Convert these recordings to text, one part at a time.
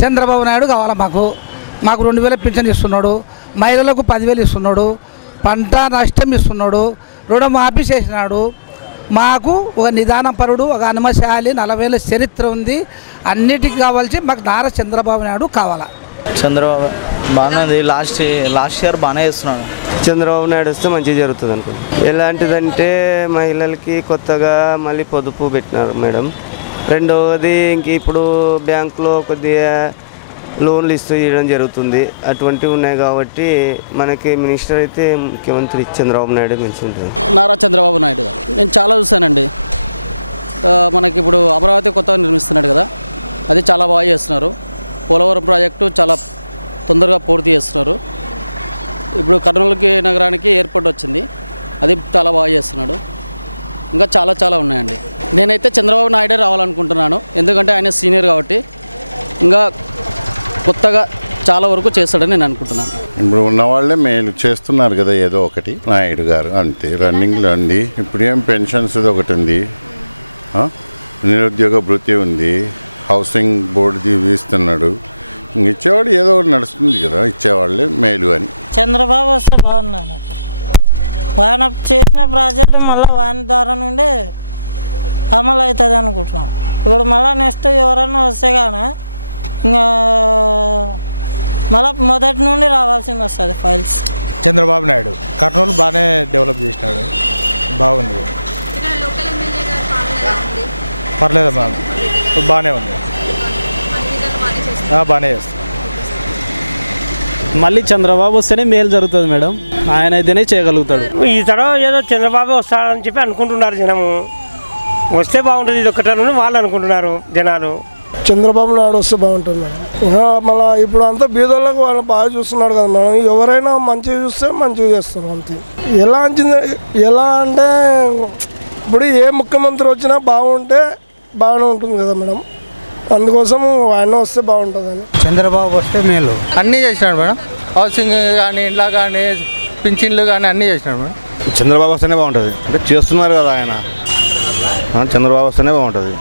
చంద్రబాబు నాయుడు కావాలి. మాకు 2000 పింఛన్ ఇస్తున్నాడు, మహిళలకు 10,000 ఇస్తున్నాడు, పంట నష్టం ఇస్తున్నాడు, రుణమాఫీ చేసినాడు. మాకు ఒక నిదానపరుడు, ఒక అనుమశాలి, 40 ఏళ్ళ చరిత్ర ఉంది. అన్నిటికీ కావాల్సి మాకు నారా చంద్రబాబు నాయుడు కావాలా. చంద్రబాబు బాగానే ఉంది. లాస్ట్ ఇయర్ బాగానే చేస్తున్నాడు. చంద్రబాబు నాయుడు వస్తే మంచిగా జరుగుతుంది అనుకుంటున్నాను. ఎలాంటిదంటే మహిళలకి కొత్తగా మళ్ళీ పొదుపు పెట్టినారు మేడం. రెండవది ఇంక ఇప్పుడు బ్యాంకులో కొద్దిగా లోన్లు ఇవ్వడం జరుగుతుంది. అటువంటివి ఉన్నాయి కాబట్టి మనకి మినిస్టర్ అయితే ముఖ్యమంత్రి చంద్రబాబు నాయుడు మంచిగా ఉంటుంది. నారా చంద్రబాబు నాయుడు గారు నేను చాలా చూశానండి. మనకి ఇప్పుడు అమరావతి కొత్తగా నిర్మిస్తున్నాడు కదా, అది చాలా బాగా చేస్తున్నారు. పోలవరం ప్రాజెక్టు చాలా తొందరగా పూర్తి చేస్తున్నారు. ఇప్పుడు కర్నూలుకి నగరానికి ఎయిర్పోర్ట్ వచ్చింది, అది చాలా బాగా చేస్తున్నాడు. ఇంకా చాలా ఉన్నాయండి. నేనైతే చంద్రబాబు నాయుడే రావాలనుకుంటున్నాను, ఎందుకంటే ఆయన సీనియర్ కాబట్టి ఇంకా కొత్తగా చాలా వరకు చేస్తాడని నేను అనుకుంటున్నాను. ఇప్పుడు ఉన్నవాళ్ళే మేలు చేస్తున్నారు కదా ఏదో ఒకటి. నాయుడు గారు అంతే రన్నింగ్లో ఉంది. ఇప్పుడు ఏం పెన్షన్స్ ఒకటి ఉంది, నిరుద్యోగ భృతి ఉంది, హౌసింగ్ బోర్డుది ఇస్తున్నాడు. ఇచ్చేవాడు ఏదో ఒకటి నడుస్తుంది కదా, ఇచ్చేవాళ్ళే మేలు అని. చంద్రబాబు వస్తే బాగున్నాడు. ఆయన చేసిన ప్రాజెక్టు మళ్ళీ వాని ద్వారా నుండి అమలు అవుతుంది అనుకుంటున్నాం. ఇప్పుడు మళ్ళీ నెక్స్ట్ ఎవరన్నా వస్తే కానీ ఇంకా మళ్ళీ మొదటి నుండి రావాల్సింది వస్తుంది ఫైల్స్. చంద్రబాబు నాయుడు కర్నూలు బాగానే డెవలప్ చేసినాడు, బాగుంది. పర్లేదమ్మా, బాగానే ఉంది, బాగానే చేస్తాం. మళ్ళీ చంద్రబాబు వస్తేనే మేలు జరుగుతుంది మేడం, ఆయన అయితేనే చేయగలుగుతాడు. ఈ తరం ఏదో చంద్రబాబు వస్తాడని చెప్పి అనుకుంటున్నారు జనము. వస్తే బాగుంటుంది ఇది ఒక్కటని వాళ్ళు అనుకుంటున్నారు జనాలు. చంద్రబాబు నాయుడు వస్తే బాగుంటుంది మేడం. మళ్ళీ ఇప్పుడు అంతా బీదోళ్ళకు వాళ్ళు బాగా చూస్తున్నాడు కదా మేడం. ఎవరైనా మంచిగా చూస్తే మంచిగా చేస్తారు అంతే. ఎలా అంటే ఇప్పుడు ఏ ముఖ్యమంత్రి వచ్చినా బాగుంటే బాగానే ఉంటుంది కదా మేడం. అందుకోసం ఆయన వస్తే బాగుంటుందని. చంద్రబాబు వస్తే మేలు. అన్నీ చేసినాడు మేడం, హౌసింగ్ కానీ ఇంట్లో కానీ పింఛన్లు కానీ అన్నీ చేసినాడు మేడం. చంద్రబాబు వస్తేనే బాగుంటుంది అంటే చేస్తున్నారు కదా ఆయన. చంద్రబాబు వస్తేనే బాగుంటుంది.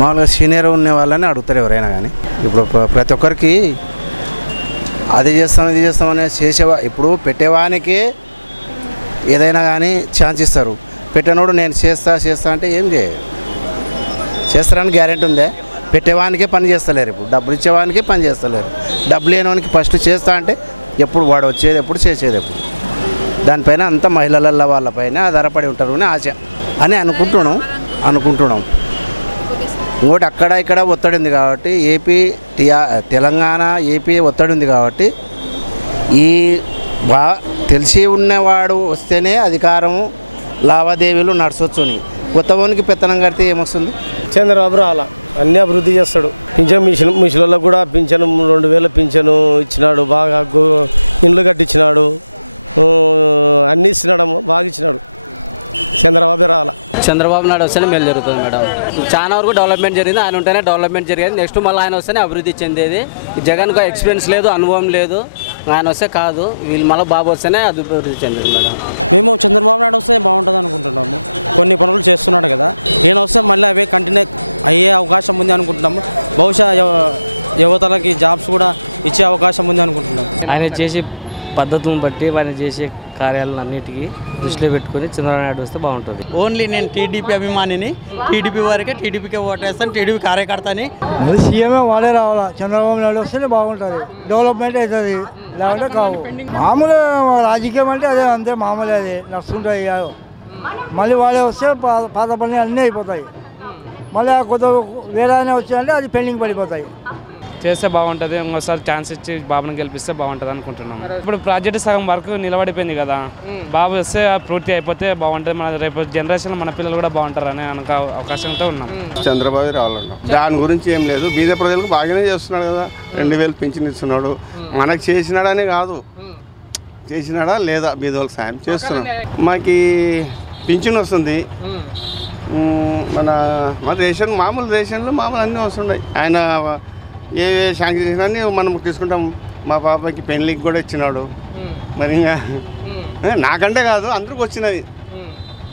మామూలుగా సీనియర్ ఉన్న వాళ్ళని అడుగుతారు ఎవరైనా కానీ. ఇప్పుడు ప్రతి ఒక్కరికి అది చేస్తాం ఇది చేస్తామని ఇప్పుడు పెట్టేవానికి ఏదైనా కానీ ఛాన్స్ ఇస్తారు. పెట్టినోడు నేను చేస్తా అంటే ఏం చేస్తారని గ్యారెంటీ ఉందే? పెట్టేవానికే పని చేస్తలేరు. ఇప్పుడు డబ్బులు ఇచ్చేవానికే పని చేస్తలేరు. డబ్బులు లేనివానికి ఫస్ట్ చేస్తా అంటే ఎప్పుడు వాడు వచ్చేది ఎప్పుడు చేసేది ఎప్పుడు. దానిపైన అంత మహిళల వాళ్ళపైన ఆధారపడి ఉంటారు అని ఆశ అని అనుకుంటున్నాం. ఇంకోటి అక్కడ ఇక్కడ ఒత్తిడి ఉంది కాబట్టి తెలంగాణ ఏపీ ఒత్తిడి ఉంది కాబట్టి ఈ తెలిసి ఉన్నవాడు వస్తేనే అధికారం లావాదేవీలు నడచొచ్చుని. కొత్తవానికి పెత్తనం కడితే ఏమొస్తుంది? చంద్రబాబు రావాలా, అన్నీ అభివృద్ధి చేస్తాడు. పింఛన్ మిషన్లకు కూడా పింఛను 2000 పింఛను ఇచ్చినాడు, బాగా ఇండ్లు కట్టించినాడు, అన్నీ ఇచ్చినాడు, బాగా ఇచ్చినాడు. చంద్రబాబు రావాలా. చంద్రబాబు నాయుడు వస్తేనే మేలు జరుగుతుంది మేడం. చాలా వరకు డెవలప్మెంట్ జరిగింది, ఆయన ఉంటేనే డెవలప్మెంట్ జరిగేది. నెక్స్ట్ మళ్ళీ ఆయన వస్తేనే అభివృద్ధి చెందేది. జగన్కు ఎక్స్పీరియన్స్ లేదు, అనుభవం లేదు, ఆయన వస్తే కాదు. వీళ్ళు మళ్ళీ బాబు వస్తేనే అభివృద్ధి చెందింది మేడం. మేము చంద్రబాబు నాయుడు వస్తే బాగుంటుంది అనుకుంటున్నాము. కొన్ని పనులు చేస్తున్నాడు కదా, ఈయన వస్తే మళ్ళీ అవే కంటిన్యూ అయ్యే అవకాశం ఉంది అనుకుంటున్నాము. బహుశా యువతలకి జాబ్స్ కూడా ఇచ్చే అవకాశం ఉంది అనుకుంటున్నాము. ఆయన చేసే పద్ధతులను బట్టి ఆయన చేసే కార్యాలను అన్నిటికీ దృష్టిలో పెట్టుకొని చంద్రబాబు నాయుడు వస్తే బాగుంటుంది. ఓన్లీ నేను టీడీపీ అభిమానిని, టీడీపీ వారికే టీడీపీకే ఓటేస్తాను, టీడీపీ కార్యకర్తని. సీఎంఏ వాడే రావాలా. చంద్రబాబు నాయుడు వస్తేనే బాగుంటుంది, డెవలప్మెంట్ అవుతుంది. లేకుంటే కావు. మామూలు రాజకీయం అంటే అదే, అంతే మామూలు, అది నడుస్తుంటాయి. మళ్ళీ వాళ్ళే వస్తే పాత పనులు అన్నీ అయిపోతాయి. మళ్ళీ కొత్త వేరే వచ్చాయంటే అది పెండింగ్ పడిపోతాయి. చేస్తే బాగుంటుంది. ఇంకోసారి ఛాన్స్ ఇచ్చి బాబుని గెలిపిస్తే బాగుంటుంది అనుకుంటున్నాం. ఇప్పుడు ప్రాజెక్ట్ సగం వరకు నిలబడిపోయింది కదా, బాబు వస్తే పూర్తి అయిపోతే బాగుంటుంది. మన రేపు జనరేషన్లో మన పిల్లలు కూడా బాగుంటారని అవకాశంతో ఉన్నాం. చంద్రబాబు రావాలన్నాం. దాని గురించి ఏం లేదు, బీద ప్రజలకు బాగానే చేస్తున్నాడు కదా. 2000 పింఛన్ ఇస్తున్నాడు. మనకు చేసినాడని కాదు, చేసినాడా లేదా బీదోళ్ళకి సాయం చేస్తున్నాం. మాకు పింఛన్ వస్తుంది. మన రేషన్ మామూలు రేషన్లు మామూలు అన్నీ వస్తున్నాయి. ఆయన ఏ శాంక్షన్ చేసినా మనం తీసుకుంటాం. మా పాపకి పెళ్ళికి కూడా ఇచ్చినాడు. మరి ఇంకా నాకంటే కాదు అందరికి వచ్చినది.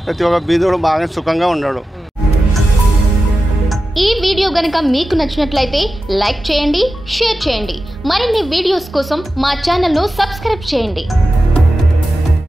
ప్రతి ఒక్క బీదోడు బాగా సుఖంగా ఉన్నాడు. ఈ వీడియో గనుక మీకు నచ్చినట్లయితే లైక్ చేయండి, షేర్ చేయండి. మరిన్ని వీడియోస్ కోసం మా ఛానల్ను సబ్స్క్రైబ్ చేయండి.